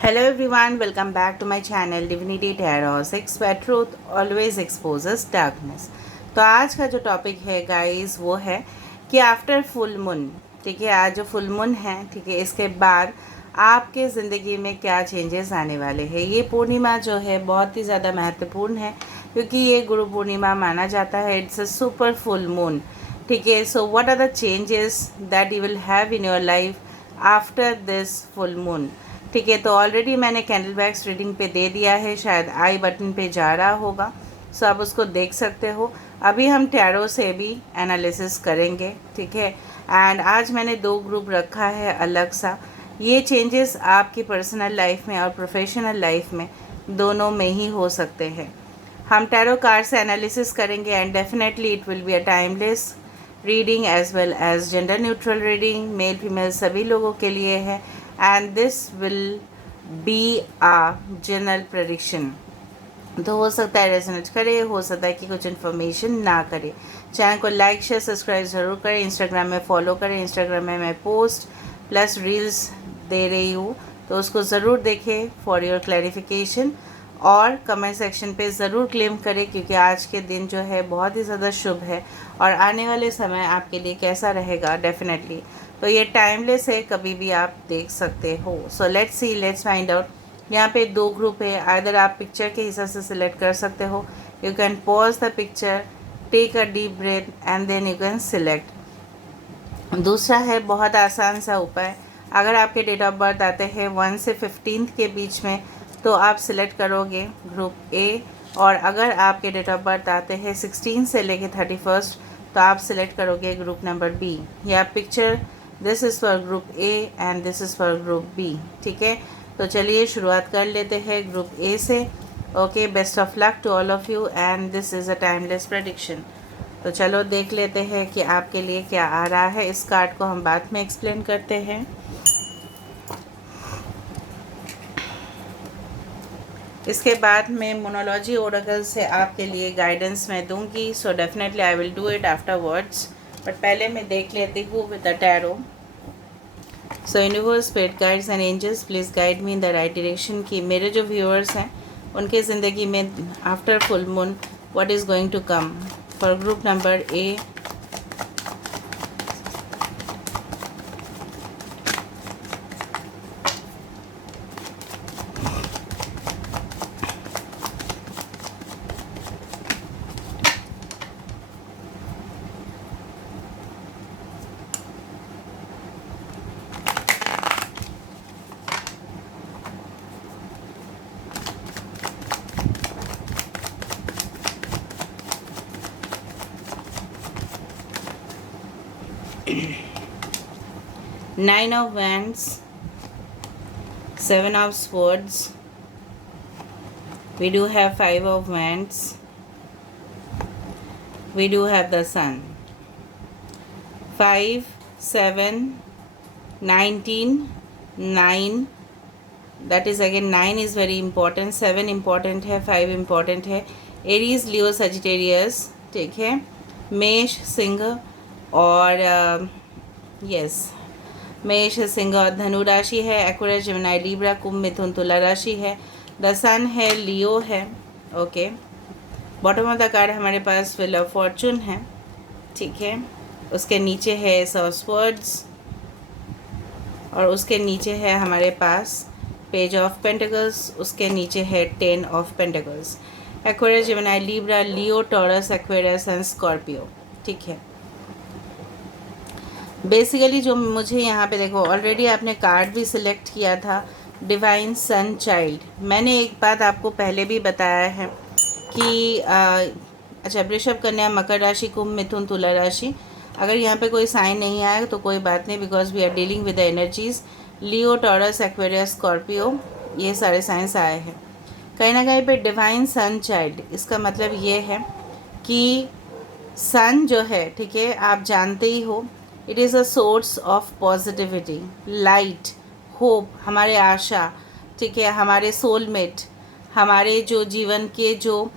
Hello everyone, welcome back to my channel Divinity Tarot 6 where truth always exposes darkness। तो आज का जो topic है गाइस वो है कि आफ्टर फुल मून, ठीक है, आज जो फुल मून है, ठीक है, इसके बाद आपके ज़िंदगी में क्या चेंजेस आने वाले हैं। ये पूर्णिमा जो है बहुत ही ज़्यादा महत्वपूर्ण है क्योंकि ये गुरु पूर्णिमा माना जाता है। It's a super full moon, ठीक है। So what are the changes that you will have in your life after this full moon, ठीक है। तो ऑलरेडी मैंने कैंडल बैग्स रीडिंग पे दे दिया है, शायद आई बटन पे जा रहा होगा, सो आप उसको देख सकते हो। अभी हम टैरो से भी एनालिसिस करेंगे, ठीक है। एंड आज मैंने 2 ग्रुप रखा है अलग सा। ये चेंजेस आपकी पर्सनल लाइफ में और प्रोफेशनल लाइफ में दोनों में ही हो सकते हैं। हम टैरो कार्ड से एनालिसिस करेंगे and definitely it will be a timeless reading as well as gender neutral reading, male female सभी लोगों के लिए है। And this will be a general prediction. तो हो सकता है रेजोनेट करे, हो सकता है कि कुछ इन्फॉर्मेशन ना करे। चैनल को लाइक शेयर सब्सक्राइब ज़रूर करें। इंस्टाग्राम में फॉलो करें। इंस्टाग्राम में मैं पोस्ट प्लस रील्स दे रही हूँ, तो उसको ज़रूर देखें फॉर योर क्लैरिफिकेशन। और कमेंट सेक्शन पे ज़रूर क्लेम करें क्योंकि आज के दिन जो है बहुत ही ज़्यादा शुभ है और आने वाले समय आपके लिए कैसा रहेगा डेफिनेटली। तो ये टाइमलेस है, कभी भी आप देख सकते हो। So let's see, let's find out. यहाँ पे 2 ग्रुप है, आइदर आप पिक्चर के हिसाब से सिलेक्ट कर सकते हो। You can pause the picture, take a deep breath and then you can select. दूसरा है बहुत आसान सा उपाय। अगर आपके डेट ऑफ बर्थ आते हैं 1 से 15 के बीच में तो आप सिलेक्ट करोगे ग्रुप ए, और अगर आपके डेट ऑफ बर्थ आते हैं 16 से लेके 31 तो आप सिलेक्ट करोगे ग्रुप नंबर बी। या picture this is for group A and this is for group B, ठीक है। तो चलिए शुरुआत कर लेते हैं ग्रुप ए से। Okay, best of luck to all of you and this is a timeless prediction. तो चलो देख लेते हैं कि आपके लिए क्या आ रहा है। इस कार्ड को हम बाद में एक्सप्लेन करते हैं। इसके बाद में मोनोलॉजी ओरेकल से आपके लिए गाइडेंस मैं दूंगी, so definitely I will do it afterwards. But पहले मैं देख लेती हूँ with the tarot. So universe, spirit guides and angels, please guide me in the right direction कि मेरे जो व्यूअर्स हैं उनके ज़िंदगी में after full moon what is going to come. For group number A, Nine of Wands, 7 of Swords, we do have 5 of Wands, we do have the Sun. 5, 7, 19, 9, that is again 9 is very important, 7 important है, 5 important है। Aries, लियो, Sagittarius, ठीक है, मेष, सिंह और yes मेष, सिंह और धनु राशि है। एक्वेरियस, जेमिनी, लिब्रा, कुंभ, मिथुन, तुला राशि है। द सन है, लियो है। Okay, bottom of the card हमारे पास व्हील ऑफ फॉर्चून है, ठीक है। उसके नीचे है एस ऑफ स्वर्ड्स और उसके नीचे है हमारे पास पेज ऑफ पेंटिकल्स, उसके नीचे है 10 of pentacles. Aquarius, Gemini, Libra, Leo, Taurus, Aquarius and Scorpio, ठीक है। बेसिकली जो मुझे यहाँ पे देखो, ऑलरेडी आपने कार्ड भी सिलेक्ट किया था, डिवाइन सन चाइल्ड। मैंने एक बात आपको पहले भी बताया है कि अच्छा, वृषभ, कन्या, मकर राशि, कुंभ, मिथुन, तुला राशि। अगर यहाँ पे कोई साइन नहीं आया तो कोई बात नहीं, because we are dealing with the energies. Leo, Taurus, Aquarius, Scorpio, ये सारे साइंस आए हैं। कहीं ना कहीं पे डिवाइन सन चाइल्ड, इसका मतलब ये है कि सन जो है, ठीक है, आप जानते ही हो, it is a source of positivity, light, hope, हमारे आशा, ठीक है, हमारे सोलमेट, हमारे जो जीवन के जो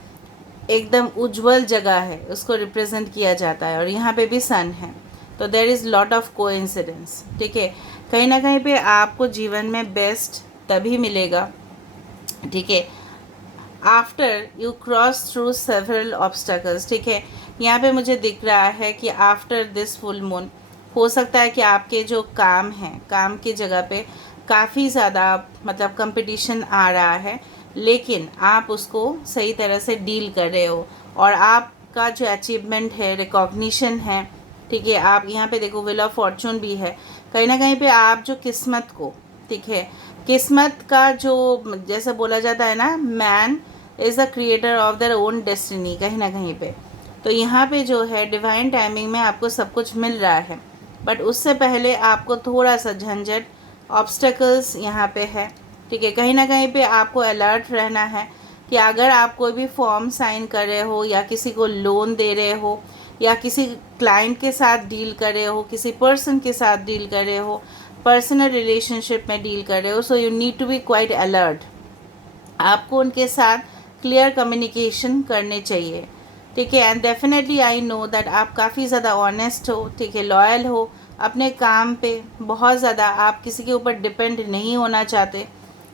एकदम उज्जवल जगह है उसको रिप्रेजेंट किया जाता है। और यहाँ पे भी सन है, तो there is lot of coincidence, ठीक है। कहीं ना कहीं पे आपको जीवन में बेस्ट तभी मिलेगा, ठीक है, after you cross through several obstacles, ठीक है। यहाँ पे मुझे दिख रहा है कि आफ्टर दिस फुल मून हो सकता है कि आपके जो काम हैं, काम की जगह पे काफ़ी ज़्यादा मतलब कंपटीशन आ रहा है, लेकिन आप उसको सही तरह से डील कर रहे हो और आपका जो अचीवमेंट है, रिकॉग्निशन है, ठीक है। आप यहाँ पे देखो व्हील ऑफ फॉर्चून भी है, कहीं ना कहीं पे आप जो किस्मत को, ठीक है, किस्मत का जो जैसे बोला जाता है ना, man is the creator of their own destiny, कहीं ना कहीं पे। तो यहाँ पे जो है डिवाइन टाइमिंग में आपको सब कुछ मिल रहा है, बट उससे पहले आपको थोड़ा सा झंझट, ऑब्स्टेकल्स यहाँ पे है, ठीक है। कहीं ना कहीं पे आपको अलर्ट रहना है कि अगर आप कोई भी फॉर्म साइन कर रहे हो या किसी को लोन दे रहे हो या किसी क्लाइंट के साथ डील कर रहे हो, किसी पर्सन के साथ डील कर रहे हो, पर्सनल रिलेशनशिप में डील कर रहे हो, so you need to be quite alert. आपको उनके साथ क्लियर कम्युनिकेशन करने चाहिए, ठीक है। And definitely I know that आप काफ़ी ज़्यादा ऑनेस्ट हो, ठीक है, लॉयल हो अपने काम पे, बहुत ज़्यादा आप किसी के ऊपर डिपेंड नहीं होना चाहते।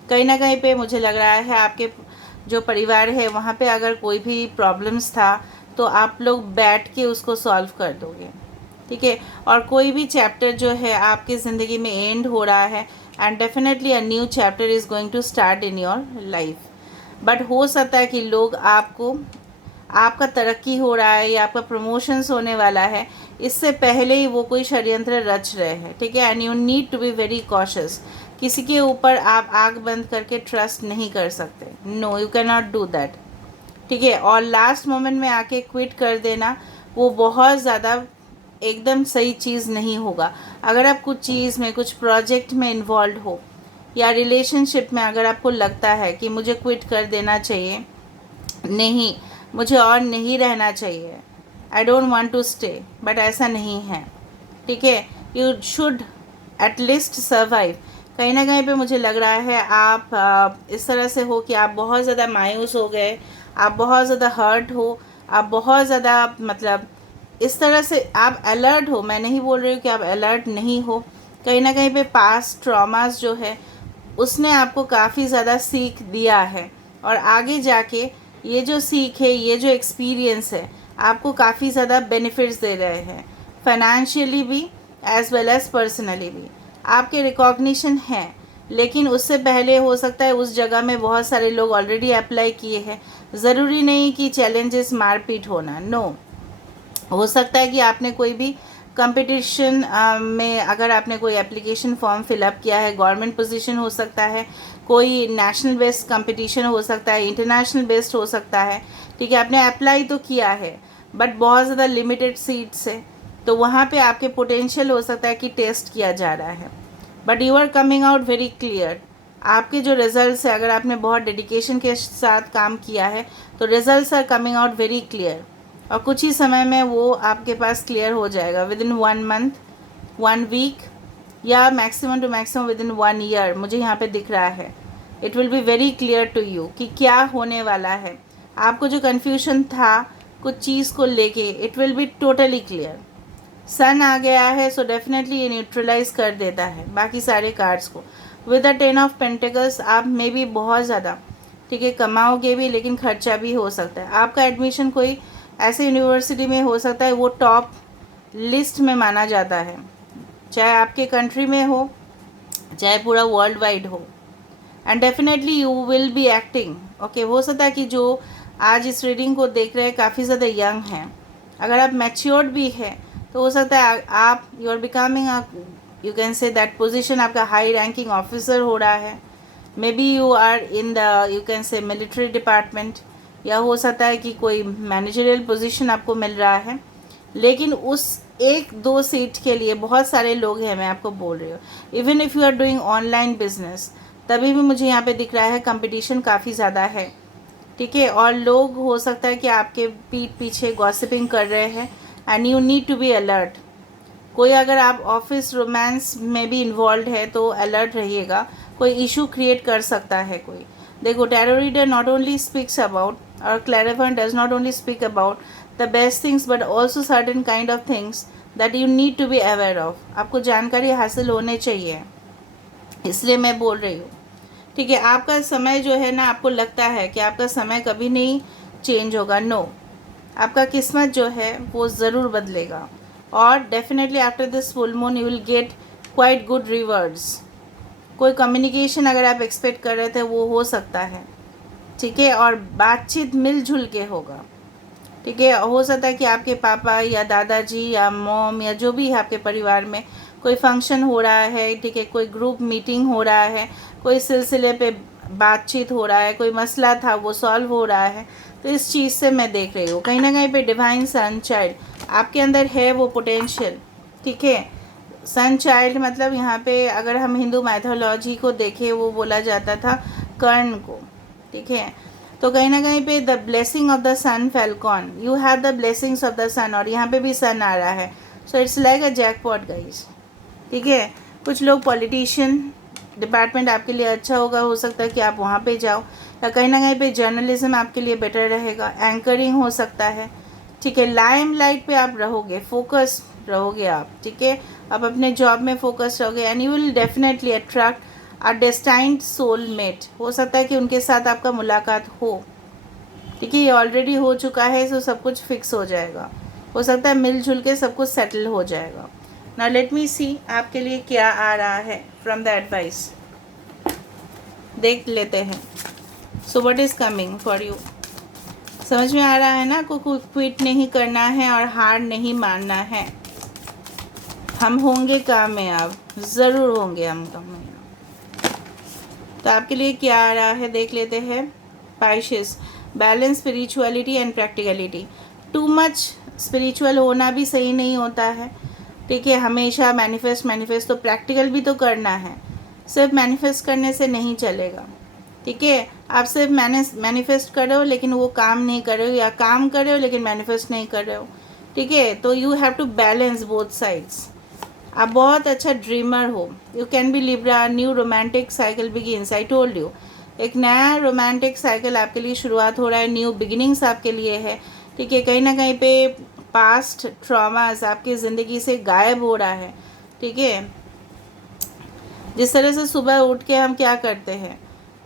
कहीं ना कहीं पे मुझे लग रहा है आपके जो परिवार है वहाँ पे अगर कोई भी प्रॉब्लम्स था तो आप लोग बैठ के उसको सॉल्व कर दोगे, ठीक है। और कोई भी चैप्टर जो है आपकी ज़िंदगी में एंड हो रहा है and definitely a new chapter is going to start in your life. But हो सकता है कि लोग आपको, आपका तरक्की हो रहा है या आपका प्रमोशंस होने वाला है, इससे पहले ही वो कोई षड्यंत्र रच रहे हैं, ठीक है। And you need to be very cautious. किसी के ऊपर आप आँख बंद करके ट्रस्ट नहीं कर सकते, no you can not do that, ठीक है। और लास्ट मोमेंट में आके क्विट कर देना वो बहुत ज़्यादा एकदम सही चीज़ नहीं होगा। अगर आप कुछ चीज़ में, कुछ प्रोजेक्ट में इन्वॉल्व हो या रिलेशनशिप में अगर आपको लगता है कि मुझे क्विट कर देना चाहिए, नहीं मुझे और नहीं रहना चाहिए, I don't want to stay, but ऐसा नहीं है, ठीक है। You should at least survive. कहीं ना कहीं पे मुझे लग रहा है आप इस तरह से हो कि आप बहुत ज़्यादा मायूस हो गए, आप बहुत ज़्यादा हर्ट हो, आप बहुत ज़्यादा मतलब इस तरह से आप अलर्ट हो। मैं नहीं बोल रही हूँ कि आप अलर्ट नहीं हो, कहीं ना कहीं पे पास्ट ट्रॉमास जो है उसने आपको काफ़ी ज़्यादा सीख दिया है और आगे जाके ये जो सीख है, ये जो एक्सपीरियंस है आपको काफ़ी ज़्यादा बेनिफिट्स दे रहे हैं, फाइनेंशियली भी एज वेल एज़ पर्सनली भी। आपके रिकॉग्निशन है, लेकिन उससे पहले हो सकता है उस जगह में बहुत सारे लोग ऑलरेडी अप्लाई किए हैं। ज़रूरी नहीं कि चैलेंजेस मारपीट होना, नो। हो सकता है कि आपने कोई भी कंपटीशन में अगर आपने कोई एप्लीकेशन फॉर्म फिलअप किया है, गवर्नमेंट पोजीशन हो सकता है, कोई नेशनल बेस्ड कंपटीशन हो सकता है, इंटरनेशनल बेस्ड हो सकता है, ठीक है। आपने अप्लाई तो किया है बट बहुत ज़्यादा लिमिटेड सीट्स है, तो वहाँ पे आपके पोटेंशियल हो सकता है कि टेस्ट किया जा रहा है, but you are coming out very clear. आपके जो रिजल्ट्स है, अगर आपने बहुत डेडिकेशन के साथ काम किया है तो results are coming out very clear, और कुछ ही समय में वो आपके पास क्लियर हो जाएगा, विद इन 1 मंथ, 1 वीक, या maximum to maximum within 1 year. मुझे यहाँ पे दिख रहा है it will be very clear to you कि क्या होने वाला है। आपको जो कन्फ्यूजन था कुछ चीज़ को लेके, it will be totally clear. Sun आ गया है, सो डेफिनेटली ये न्यूट्रलाइज कर देता है बाकी सारे कार्ड्स को। विद द 10 ऑफ पेंटिकल्स आप में भी बहुत ज़्यादा, ठीक है, कमाओगे भी, लेकिन खर्चा भी हो सकता है। आपका एडमिशन कोई ऐसे यूनिवर्सिटी में हो सकता है वो टॉप लिस्ट में माना जाता है, चाहे आपके कंट्री में हो चाहे पूरा वर्ल्ड वाइड हो। And definitely you will be acting, okay. हो सकता है कि जो आज इस रीडिंग को देख रहे हैं काफ़ी ज़्यादा यंग हैं, अगर आप मैच्योर्ड भी हैं तो हो सकता है आप you are becoming you can say that position, आपका हाई रैंकिंग ऑफिसर हो रहा है, maybe you are in the you can say military department, या हो सकता है कि कोई मैनेजरियल पोजीशन आपको मिल रहा है। लेकिन उस 1-2 सीट के लिए बहुत सारे लोग हैं, मैं आपको बोल रही हूँ। Even if you are doing online business, तभी भी मुझे यहाँ पे दिख रहा है कंपटीशन काफ़ी ज़्यादा है, ठीक है। और लोग हो सकता है कि आपके पीठ पीछे गॉसिपिंग कर रहे हैं and you need to be alert. कोई अगर आप ऑफिस रोमांस में भी इन्वॉल्व है तो अलर्ट रहिएगा, कोई इशू क्रिएट कर सकता है कोई। देखो, tarot reader not only speaks about, और clairvoyant does not only speak about the best things but also certain kind of things that you need to be aware of. आपको जानकारी हासिल होने चाहिए, इसलिए मैं बोल रही हूँ ठीक है, आपका समय जो है ना, आपको लगता है कि आपका समय कभी नहीं चेंज होगा, नो, आपका किस्मत जो है वो ज़रूर बदलेगा। और definitely after this full moon you will get quite good reverts. कोई कम्युनिकेशन अगर आप एक्सपेक्ट कर रहे थे वो हो सकता है, ठीक है, और बातचीत मिलजुल के होगा, ठीक है। हो सकता है कि आपके पापा या दादाजी या मॉम या जो भी है आपके परिवार में कोई फंक्शन हो रहा है, ठीक है, कोई ग्रुप मीटिंग हो रहा है, कोई सिलसिले पे बातचीत हो रहा है, कोई मसला था वो सॉल्व हो रहा है। तो इस चीज़ से मैं देख रही हूँ कहीं ना कहीं पे डिवाइन सन चाइल्ड आपके अंदर है, वो पोटेंशियल, ठीक है। सन चाइल्ड मतलब यहाँ पे अगर हम हिंदू मैथोलॉजी को देखें, वो बोला जाता था कर्ण को, ठीक है। तो कहीं ना कहीं पे the blessing of the sun falcon, you have the blessings of the sun, और यहाँ पे भी सन आ रहा है। So it's like a jackpot guys, ठीक है। कुछ लोग पॉलिटिशियन डिपार्टमेंट आपके लिए अच्छा होगा, हो सकता है कि आप वहाँ पे जाओ, या कहीं ना कहीं पे जर्नलिज्म आपके लिए बेटर रहेगा, एंकरिंग हो सकता है, ठीक है। लाइम लाइट पे आप रहोगे, फोकस रहोगे आप, ठीक है। आप अपने जॉब में फोकस रहोगे and you will definitely attract a destined soulmate. हो सकता है कि उनके साथ आपका मुलाकात हो, ठीक है, ये ऑलरेडी हो चुका है, तो सब कुछ फिक्स हो जाएगा। हो सकता है मिलजुल के सब कुछ सेटल हो जाएगा। नाउ लेट मी सी आपके लिए क्या आ रहा है फ्रॉम द एडवाइस, देख लेते हैं। So what is coming for you, समझ में आ रहा है ना, को क्विट नहीं करना है और हार नहीं मानना है। हम होंगे कामयाब, ज़रूर होंगे हम कामयाब। तो आपके लिए क्या आ रहा है देख लेते हैं। Pisces, balance spirituality and practicality. Too much spiritual होना भी सही नहीं होता है, ठीक है। हमेशा मैनिफेस्ट तो प्रैक्टिकल भी तो करना है, सिर्फ मैनिफेस्ट करने से नहीं चलेगा, ठीक है। आप सिर्फ मैनिफेस्ट कर रहे हो लेकिन वो काम नहीं कर रहे हो, या काम कर रहे हो लेकिन मैनिफेस्ट नहीं कर रहे हो, ठीक है। तो you have to balance both sides. आप बहुत अच्छा ड्रीमर हो, you can be Libra, new romantic cycle begins, I told you, एक नया रोमांटिक साइकिल आपके लिए शुरुआत हो रहा है, न्यू बिगिनिंग्स आपके लिए है, ठीक है। कहीं ना कहीं पे पास्ट ट्रॉमास आपकी ज़िंदगी से गायब हो रहा है, ठीक है। जिस तरह से सुबह उठ के हम क्या करते हैं,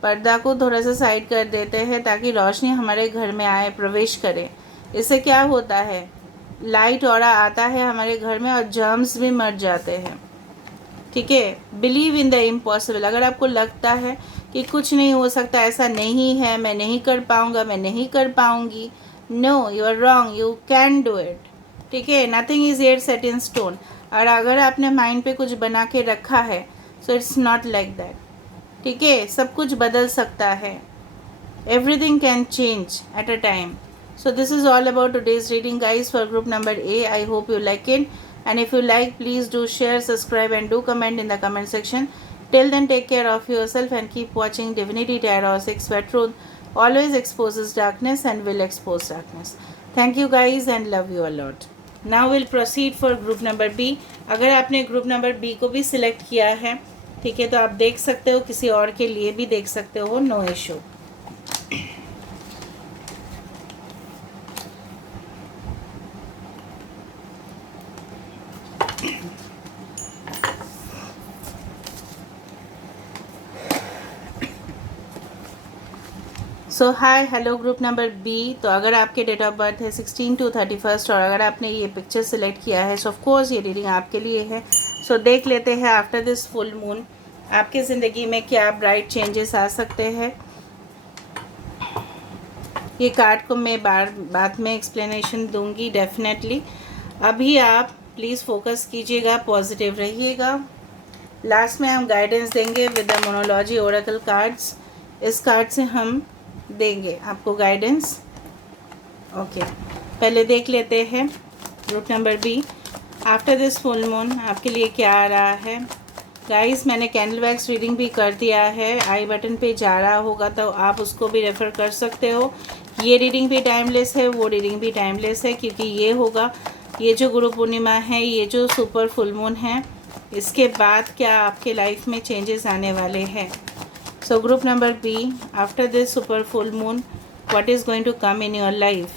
पर्दा को थोड़ा सा साइड कर देते हैं ताकि रोशनी हमारे घर में आए, प्रवेश करे। इससे क्या होता है, लाइट ऑरा आता है हमारे घर में और जर्म्स भी मर जाते हैं, ठीक है। Believe in the impossible. अगर आपको लगता है कि कुछ नहीं हो सकता, ऐसा नहीं है, मैं नहीं कर पाऊँगा, मैं नहीं कर पाऊँगी, no, you are wrong, you can do it, ठीक है। Nothing is ever set in stone. और अगर आपने माइंड पे कुछ बना के रखा है, so it's not like that, ठीक है। सब कुछ बदल सकता है, everything can change at a time. So this is all about today's reading guys for group number A. I hope you like it, and if you like, please do share, subscribe and do comment in the comment section. Till then, take care of yourself and keep watching Divinity Tarot 6, where truth always exposes darkness and will expose darkness. Thank you guys and love you a lot. Now we'll proceed for group number B. अगर आपने group number B को भी select किया है, ठीक है, तो आप देख सकते हो, किसी और के लिए भी देख सकते हो, no issue. So hi hello group number B. तो अगर आपके डेट ऑफ बर्थ है 16 to 31 और अगर आपने ये पिक्चर सेलेक्ट किया है, सो ऑफ कोर्स ये रीडिंग आपके लिए है। सो देख लेते हैं आफ्टर दिस फुल मून आपकी ज़िंदगी में क्या ब्राइट चेंजेस आ सकते हैं। ये कार्ड को मैं बाद में एक्सप्लेनेशन दूंगी डेफिनेटली। अभी आप प्लीज़ फोकस कीजिएगा, पॉजिटिव रहिएगा। लास्ट में हम गाइडेंस देंगे with the Moonology oracle cards. इस कार्ड से हम देंगे आपको गाइडेंस। ओके, पहले देख लेते हैं group number B after this full moon आपके लिए क्या आ रहा है। गाइस, मैंने कैंडल वैक्स रीडिंग भी कर दिया है, आई बटन पे जा रहा होगा तो आप उसको भी रेफ़र कर सकते हो। ये रीडिंग भी टाइमलेस है, वो रीडिंग भी टाइमलेस है, क्योंकि ये होगा, ये जो गुरु पूर्णिमा है, ये जो सुपर फुल मून है, इसके बाद क्या आपके लाइफ में चेंजेस आने वाले हैं। So group number B after this super full moon what is going to come in your life.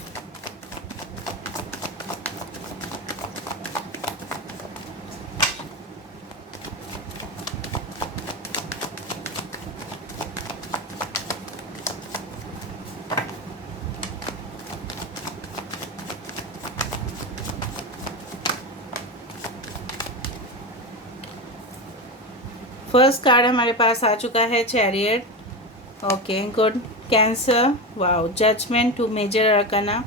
First card हमारे पास आ चुका है chariot. Okay good. Cancer, wow. Judgement, 2 major arcana.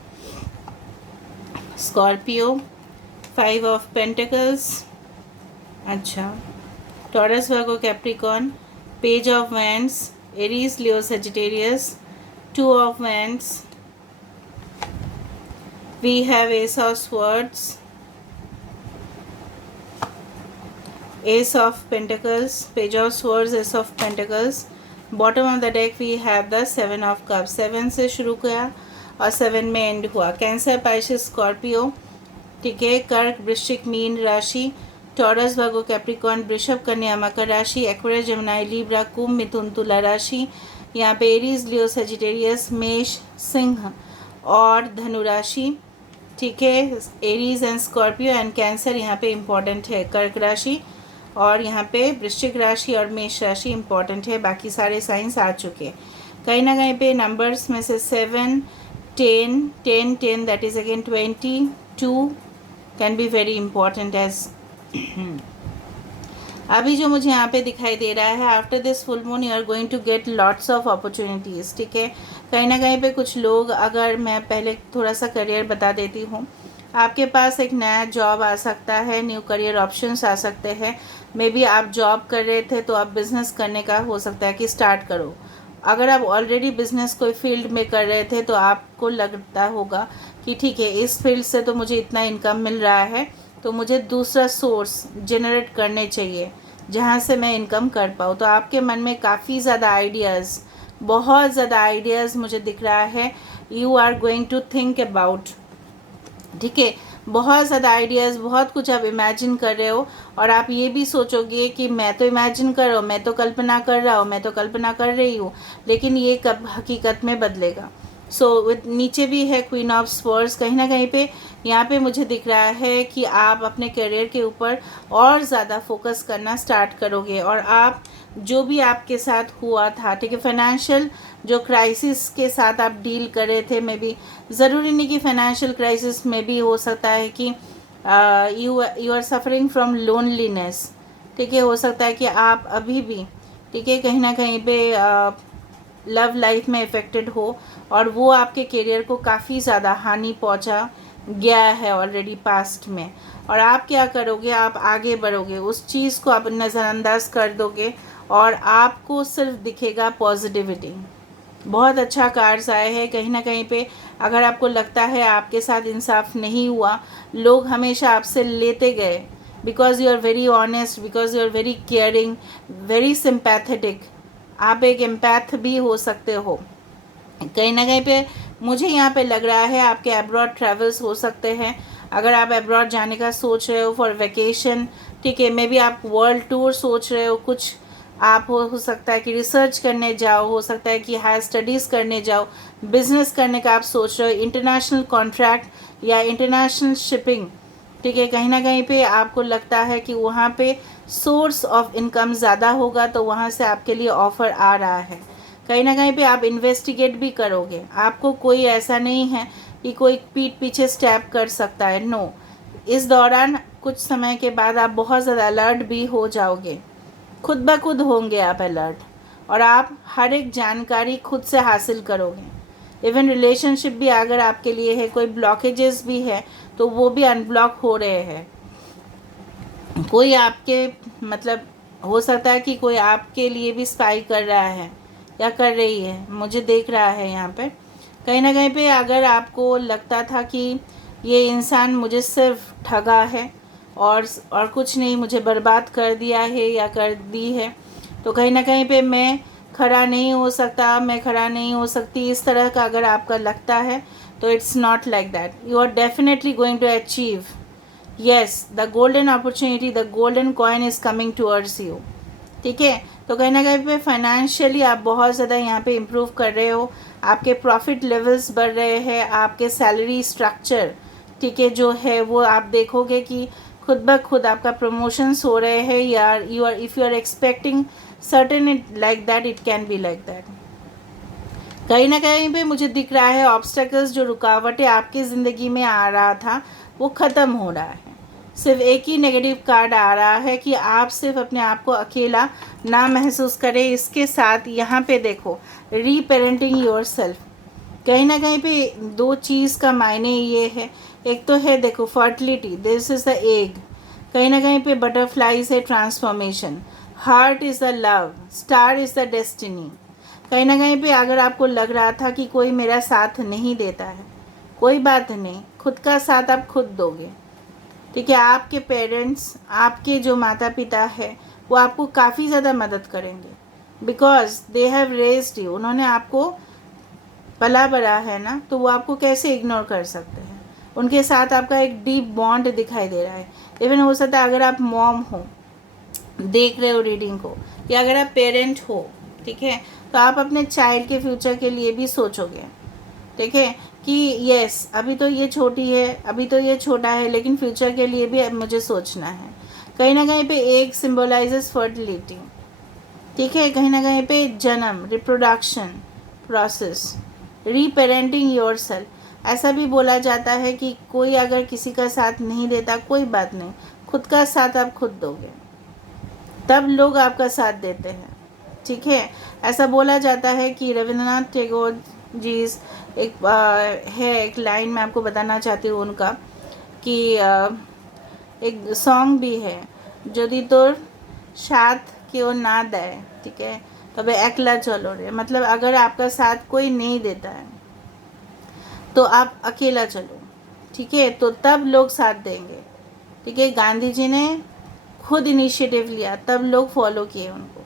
Scorpio, 5 of pentacles. अच्छा. Taurus, Virgo, Capricorn. Page of wands, Aries, Leo, Sagittarius. 2 of wands. We have Ace of Swords, Ace of Pentacles, Page of Swords, Ace of Pentacles. Bottom of the deck we have the 7 of Cups. 7 से शुरू किया और 7 में and हुआ. Cancer, Pisces, Scorpio. ठीक है. कर्क, वृश्चिक, मीन राशि. टॉरस, वर्गो, कैप्रिकॉर्न, वृषभ, कन्या, मकर राशि. एक्वेरियस, जेमिनी, लिब्रा, कुंभ, मिथुन, तुला राशि. यहाँ पे एरीज, लियो, सेजिटेरियस, मेष, सिंह और धनु राशि. ठीक है. Aries and Scorpio and cancer यहाँ पे इम्पॉर्टेंट है. कर्क राशि और यहाँ पे वृश्चिक राशि और मेष राशि इम्पॉर्टेंट है. बाकी सारे साइंस आ चुके हैं. कहीं ना कहीं पे नंबर्स में से 7, 10, 10, 10 that is again 22 can be very important age. अभी जो मुझे यहाँ पे दिखाई दे रहा है, after this full moon you are going to get lots of opportunities. ठीक है. कहीं ना कहीं पे कुछ लोग, अगर मैं पहले थोड़ा सा करियर बता देती हूँ, आपके पास एक नया जॉब आ सकता है, न्यू करियर ऑप्शंस आ सकते हैं. मे बी आप जॉब कर रहे थे तो आप बिज़नेस करने का हो सकता है कि स्टार्ट करो. अगर आप ऑलरेडी बिज़नेस कोई फील्ड में कर रहे थे तो आपको लगता होगा कि ठीक है, इस फील्ड से तो मुझे इतना इनकम मिल रहा है, तो मुझे दूसरा सोर्स जनरेट करने चाहिए जहाँ से मैं इनकम कर पाऊँ. तो आपके मन में काफ़ी ज़्यादा आइडियाज़, बहुत ज़्यादा आइडियाज़ मुझे दिख रहा है. You are going to think about. ठीक है. बहुत ज़्यादा आइडियाज़, बहुत कुछ आप इमेजिन कर रहे हो और आप ये भी सोचोगे कि मैं तो इमेजिन कर रहा हूँ, मैं तो कल्पना कर रहा हूँ, मैं तो कल्पना कर रही हूँ, लेकिन ये कब हकीकत में बदलेगा. सो नीचे भी है क्वीन ऑफ स्वर्ड्स. कहीं ना कहीं पे यहाँ पे मुझे दिख रहा है कि आप अपने करियर के ऊपर और ज़्यादा फोकस करना स्टार्ट करोगे और आप जो भी आपके साथ हुआ था, ठीक है, फाइनेंशियल जो क्राइसिस के साथ आप डील कर रहे थे, मे बी ज़रूरी नहीं कि फाइनेंशियल क्राइसिस में भी हो सकता है कि you are suffering from loneliness. ठीक है. हो सकता है कि आप अभी भी, ठीक है, कहीं ना कहीं पे लव लाइफ में इफ़ेक्टेड हो और वो आपके करियर को काफ़ी ज़्यादा हानि पहुंचा गया है ऑलरेडी पास्ट में. और आप क्या करोगे, आप आगे बढ़ोगे, उस चीज़ को आप नज़रअंदाज कर दोगे और आपको सिर्फ दिखेगा पॉजिटिविटी. बहुत अच्छा कार्ड्स आए हैं. कहीं ना कहीं पे अगर आपको लगता है आपके साथ इंसाफ नहीं हुआ, लोग हमेशा आपसे लेते गए, because you are very honest, because you are very caring, very sympathetic. आप एक एम्पैथ भी हो सकते हो. कहीं ना कहीं पे मुझे यहाँ पे लग रहा है आपके अब्रॉड ट्रैवल्स हो सकते हैं. अगर आप अब्रॉड जाने का सोच रहे हो फॉर वेकेशन, ठीक है, मे बी आप वर्ल्ड टूर सोच रहे हो, कुछ आप हो सकता है कि रिसर्च करने जाओ, हो सकता है कि हायर स्टडीज़ करने जाओ, बिजनेस करने का आप सोच रहे हो, इंटरनेशनल कॉन्ट्रैक्ट या इंटरनेशनल शिपिंग. ठीक है. कहीं ना कहीं पे आपको लगता है कि वहाँ पे सोर्स ऑफ इनकम ज़्यादा होगा, तो वहाँ से आपके लिए ऑफ़र आ रहा है. कहीं ना कहीं पे आप इन्वेस्टिगेट भी करोगे. आपको कोई ऐसा नहीं है कि कोई पीठ पीछे स्टैप कर सकता है. नो. इस दौरान कुछ समय के बाद आप बहुत ज़्यादा अलर्ट भी हो जाओगे. खुद ब खुद होंगे आप अलर्ट और आप हर एक जानकारी खुद से हासिल करोगे. इवन रिलेशनशिप भी अगर आपके लिए है, कोई ब्लॉकेजेस भी है तो वो भी अनब्लॉक हो रहे हैं. कोई आपके मतलब हो सकता है कि कोई आपके लिए भी स्पाई कर रहा है या कर रही है, मुझे देख रहा है यहाँ पे. कहीं ना कहीं पे अगर आपको लगता था कि ये इंसान मुझे सिर्फ ठगा है और कुछ नहीं, मुझे बर्बाद कर दिया है या कर दी है, तो कहीं ना कहीं पे मैं खड़ा नहीं हो सकता, मैं खड़ा नहीं हो सकती, इस तरह का अगर आपका लगता है तो it's not like that. You are definitely going to achieve. Yes, the golden opportunity, the golden coin is coming towards you. ठीक है. तो कहीं ना कहीं पे फाइनेंशियली आप बहुत ज़्यादा यहाँ पे इम्प्रूव कर रहे हो. आपके प्रॉफिट लेवल्स बढ़ रहे हैं, आपके सैलरी स्ट्रक्चर, ठीक है, जो है वो आप देखोगे कि खुद ब खुद आपका प्रमोशंस हो रहे हैं. या you are, if you are expecting certain it like that, it can be like that. कहीं ना कहीं पे मुझे दिख रहा है ऑब्स्टेकल्स, जो रुकावटें आपकी ज़िंदगी में आ रहा था वो ख़त्म हो रहा है. सिर्फ एक ही नेगेटिव कार्ड आ रहा है कि आप सिर्फ अपने आप को अकेला ना महसूस करें। इसके साथ यहाँ पे देखो, रीपेरेंटिंग योरसेल्फ, कहीं ना कहीं पे दो चीज़ का मायने ये है। एक तो है देखो fertility, this is the egg, कहीं ना कहीं पे बटरफ्लाई से transformation, heart is the love, star is the destiny. कहीं ना कहीं पे अगर आपको लग रहा था कि कोई मेरा साथ नहीं देता है, कोई बात नहीं, खुद का साथ आप खुद दोगे। ठीक है, आपके पेरेंट्स, आपके जो माता पिता है वो आपको काफ़ी ज़्यादा मदद करेंगे, because they have raised you, उन्होंने आपको पला बड़ा है ना, तो वो आपको कैसे इग्नोर कर सकते हैं। उनके साथ आपका एक डीप बॉन्ड दिखाई दे रहा है। इवन हो सकता है अगर आप मॉम हो, देख रहे हो रीडिंग को, या अगर आप पेरेंट हो, ठीक है, तो आप अपने चाइल्ड के फ्यूचर के लिए भी सोचोगे। ठीक है कि यस, अभी तो ये छोटी है, अभी तो ये छोटा है, लेकिन फ्यूचर के लिए भी अब मुझे सोचना है। कहीं ना कहीं पे एक सिम्बोलाइजेस फर्टिलिटी। ठीक है, कहीं ना कहीं पे जन्म, रिप्रोडक्शन प्रोसेस, रीपेरेंटिंग योरसेल्फ। ऐसा भी बोला जाता है कि कोई अगर किसी का साथ नहीं देता, कोई बात नहीं, खुद का साथ आप खुद दोगे, तब लोग आपका साथ देते हैं। ठीक है, ऐसा बोला जाता है कि रविंद्रनाथ टैगोर जी है, एक लाइन मैं आपको बताना चाहती हूँ उनका, कि एक सॉन्ग भी है, यदि तोर साथ केउ ना दे, ठीक है, तबे एकला चलो रे, मतलब अगर आपका साथ कोई नहीं देता है तो आप अकेला चलो। ठीक है, तो तब लोग साथ देंगे। ठीक है, गांधी जी ने खुद इनिशिएटिव लिया, तब लोग फॉलो किए उनको।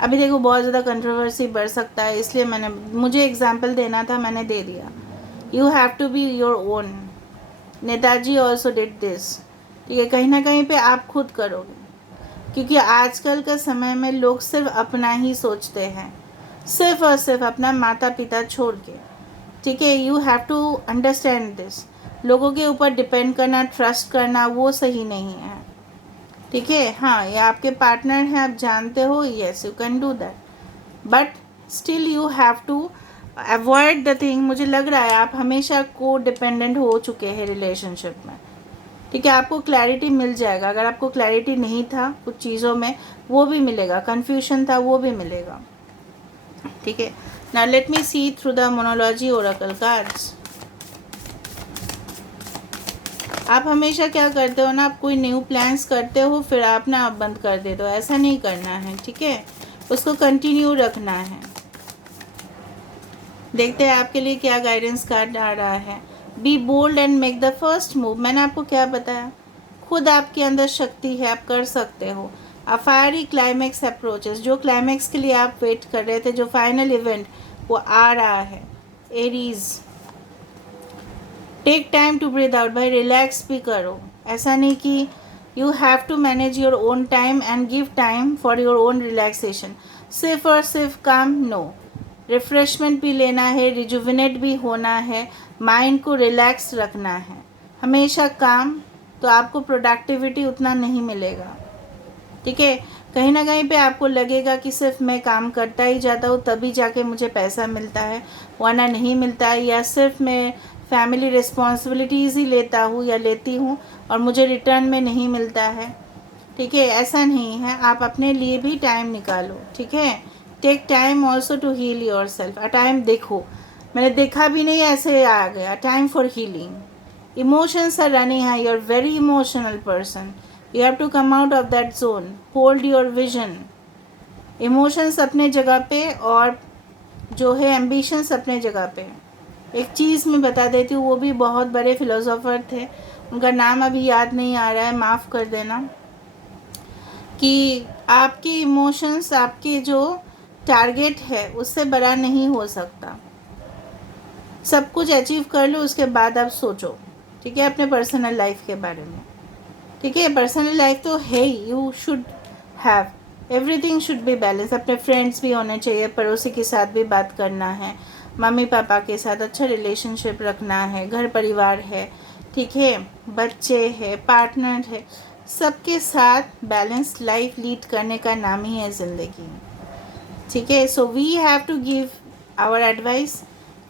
अभी देखो बहुत ज़्यादा कंट्रोवर्सी बढ़ सकता है, इसलिए मुझे एग्जाम्पल देना था, मैंने दे दिया। You have to be your own. Netaji also did this. ठीक है, कहीं ना कहीं पे आप खुद करोगे, क्योंकि आजकल का समय में लोग सिर्फ अपना ही सोचते हैं, सिर्फ और सिर्फ अपना माता पिता छोड़ के। ठीक है, you have to understand this. लोगों के ऊपर डिपेंड करना, ट्रस्ट करना, वो सही नहीं है। ठीक है, हाँ, ये आपके पार्टनर हैं, आप जानते हो, yes you can do that, but still you have to avoid the thing. मुझे लग रहा है आप हमेशा को डिपेंडेंट हो चुके हैं रिलेशनशिप में। ठीक है, आपको क्लैरिटी मिल जाएगा। अगर आपको क्लैरिटी नहीं था कुछ चीज़ों में, वो भी मिलेगा, कन्फ्यूजन था, वो भी मिलेगा। ठीक है, now let me see through the Moonology oracle cards. आप हमेशा क्या करते हो ना, आप कोई न्यू प्लान्स करते हो, फिर आप ना आप बंद कर देते हो, ऐसा नहीं करना है। ठीक है, उसको कंटिन्यू रखना है। देखते हैं आपके लिए क्या गाइडेंस कार्ड आ रहा है। Be bold and make the first move. मैंने आपको क्या बताया, खुद आपके अंदर शक्ति है, आप कर सकते हो। अ फायरी क्लाइमैक्स अप्रोचेस, जो क्लाइमैक्स के लिए आप वेट कर रहे थे, जो फाइनल इवेंट वो आ रहा है। Aries, take time to breathe out, भाई रिलैक्स भी करो। ऐसा नहीं कि you have to manage your own time and give time for your own relaxation. सिर्फ और सिर्फ काम, नो, रिफ्रेशमेंट भी लेना है, रिजुविनेट भी होना है, माइंड को रिलैक्स रखना है। हमेशा काम, तो आपको प्रोडक्टिविटी उतना नहीं मिलेगा। ठीक है, कहीं ना कहीं पे आपको लगेगा कि सिर्फ मैं काम करता ही जाता हूँ तभी जाके मुझे पैसा मिलता है, वरना नहीं मिलता है, या सिर्फ मैं फैमिली रिस्पॉन्सिबिलिटीज़ ही लेता हूँ या लेती हूँ और मुझे रिटर्न में नहीं मिलता है। ठीक है, ऐसा नहीं है, आप अपने लिए भी टाइम निकालो। ठीक है, take time also to heal yourself. A time, देखो मैंने देखा भी नहीं, ऐसे आ गया, time for healing. Emotions are running high, you are very emotional person, you have to come out of that zone, hold your vision. Emotions अपने जगह पे और जो है एम्बिशंस अपने जगह पे। एक चीज़ मैं बता देती हूँ, वो भी बहुत बड़े फिलोसोफर थे, उनका नाम अभी याद नहीं आ रहा है, माफ़ कर देना, कि आपके इमोशंस आपके जो टारगेट है उससे बड़ा नहीं हो सकता। सब कुछ अचीव कर लो, उसके बाद आप सोचो। ठीक है, अपने पर्सनल लाइफ के बारे में। ठीक है, पर्सनल लाइफ तो है ही, you should have everything, should be balance. अपने फ्रेंड्स भी होने चाहिए, पड़ोसी के साथ भी बात करना है, मम्मी पापा के साथ अच्छा रिलेशनशिप रखना है, घर परिवार है, ठीक है, बच्चे है, पार्टनर है, सबके साथ बैलेंस लाइफ लीड करने का नाम ही है ज़िंदगी। ठीक है, so we have to give our advice,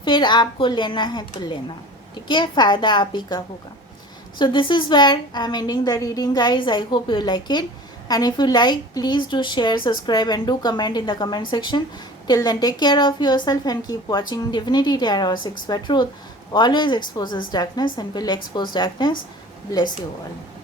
फिर आपको लेना है तो लेना। ठीक है, फ़ायदा आप ही का होगा। So this is where I'm ending the reading, guys. I hope you like it. And if you like, please do share, subscribe, and do comment in the comment section. Till then, take care of yourself and keep watching Divinity Tarot 6 where truth always exposes darkness and will expose darkness. Bless you all.